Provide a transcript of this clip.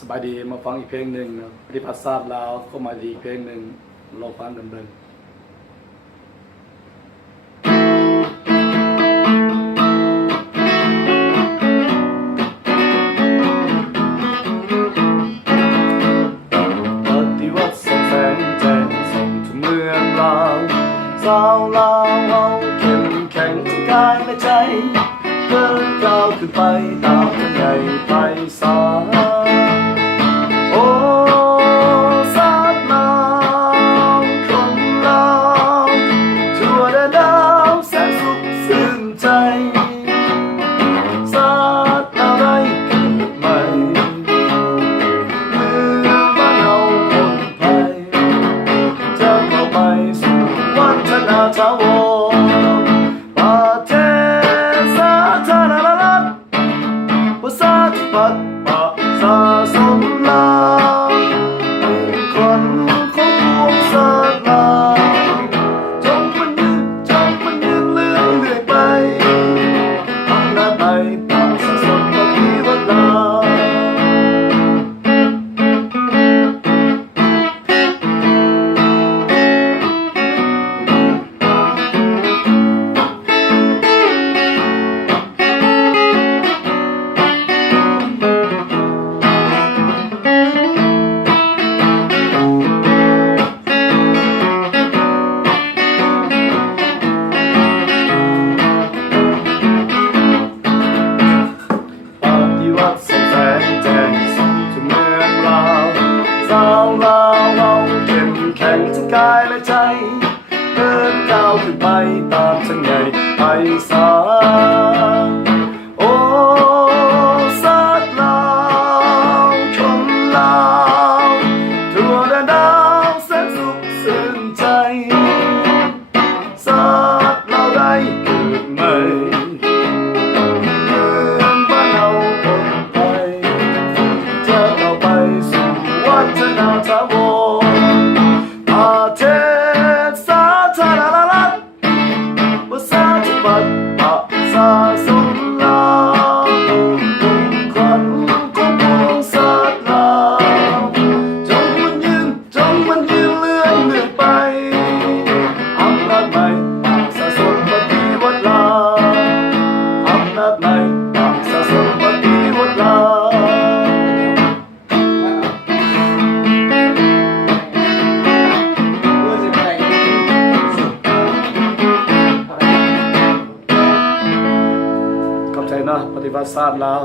สบายดีมาฟังอีกเพลงหนึ่งนะปฏิพัฒน์ศาสตร์ลาวก็มาดีอีกเพลงหนึ่งลองฟังกันเบิ่งปฏิวัติส่องแสงแจ้งส่องถึงเมืองลาวสาวลาวเอาเข้มแข็งทั้งกายและใจเดินก้าวขึ้นไปตามทางใหญ่ไพศาลโอ้ศาสตร์ลาวคนลาวทั่วแดนดาวแสนสุขชื่นใจศาสตร์ลาวได้เกิดใหม่เมื่อบ้านเราพ้นภัยจะเข้าไปสู่วัฒนธรรมประเทศสาธารณรัฐประชาธิปไตยประชาชนลาวเป็นคนของพวกศาสตร์ลาวจงมันยืนเรื่อยไปอำนาจในประชาชนปฏิวัติลาวสาวลาวเอาเข้มแข็งทั้งกายและใจเดินก้าวขึ้นไปตามทางใหญ่ไพศาลโอ้ศาสตร์ลาวคนลาวทั่วแดนดาวแสนสุขชื่นใจศาสตร์ลาวได้เกิดใหม่เมืองบ้านเราพ้นภัยจะเข้าไปสู่วัฒนธรรมประเทศสาธารณรัฐประชาธิปไตยประชาชนลาวเป็นคนของพวกศาสตร์ลาวจงมันยืนเรื่อยไปอำนาจใหม่ประชาชนปฏิวัติลาวอำนาจใหม่ประชาชนปฏิวัติลาวขอบใจนะปฏิวัติศาสตร์ลาว